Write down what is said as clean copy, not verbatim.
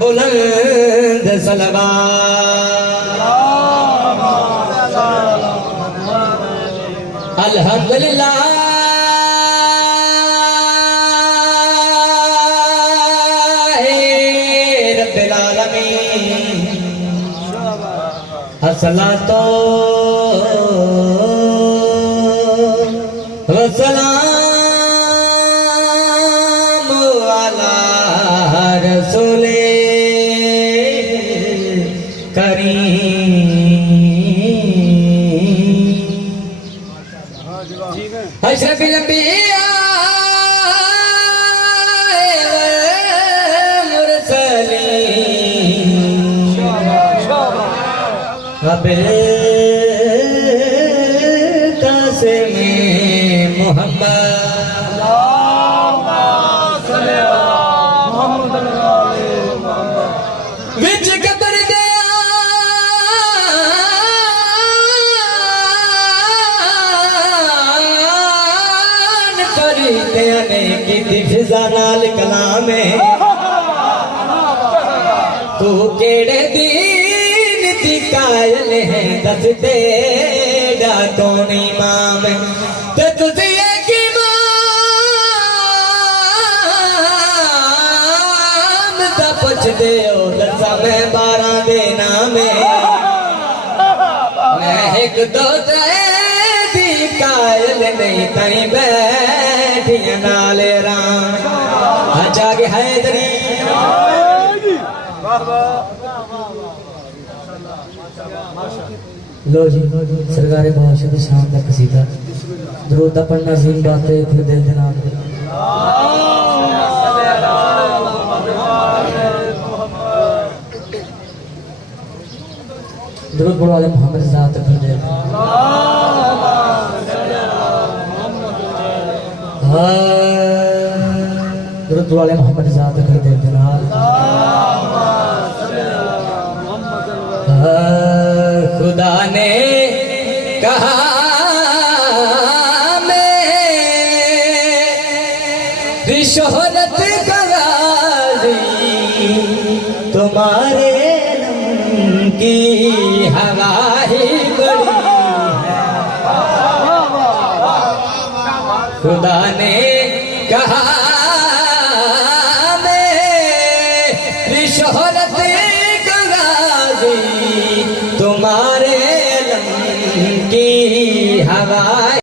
बुलंद सलवा अल्हम्दुलिल्लाह रब्बिल आलमीन अस्सलातो वस्सलाम अला रसूले करीम अशरफिल अंबिया अबिल कासिम मोहम्मद विच कबर गया फरीदिया ने की फिजा नाल कलामे तू केड़े दीन दी कायल है दस तेरा कौन इमाम ते तुझे एक इमाम दा पुछ दे ओ दसा मैं 12 दे नामे मैं एक दो त्रै दी कायल नहीं ताई बैठिया नाले राम अच्छा के हैदरी लो जी सरकारे बादशाह की शान का कसीदा दरूद दा पढ़ना सी बातें फिर दिल दे नाल दरूद पढ़ो वाले मोहम्मद ज़ात फिर दिल दरूद वाले मोहम्मद ज़ात फिर दिल दे नाल खुदा ने कहा मेरी शोहरत करारी तुम्हारे नाम की हवा ही बड़ी है खुदा ने कहा मेरी शोहरत करारी तुम्हारे लम की हवा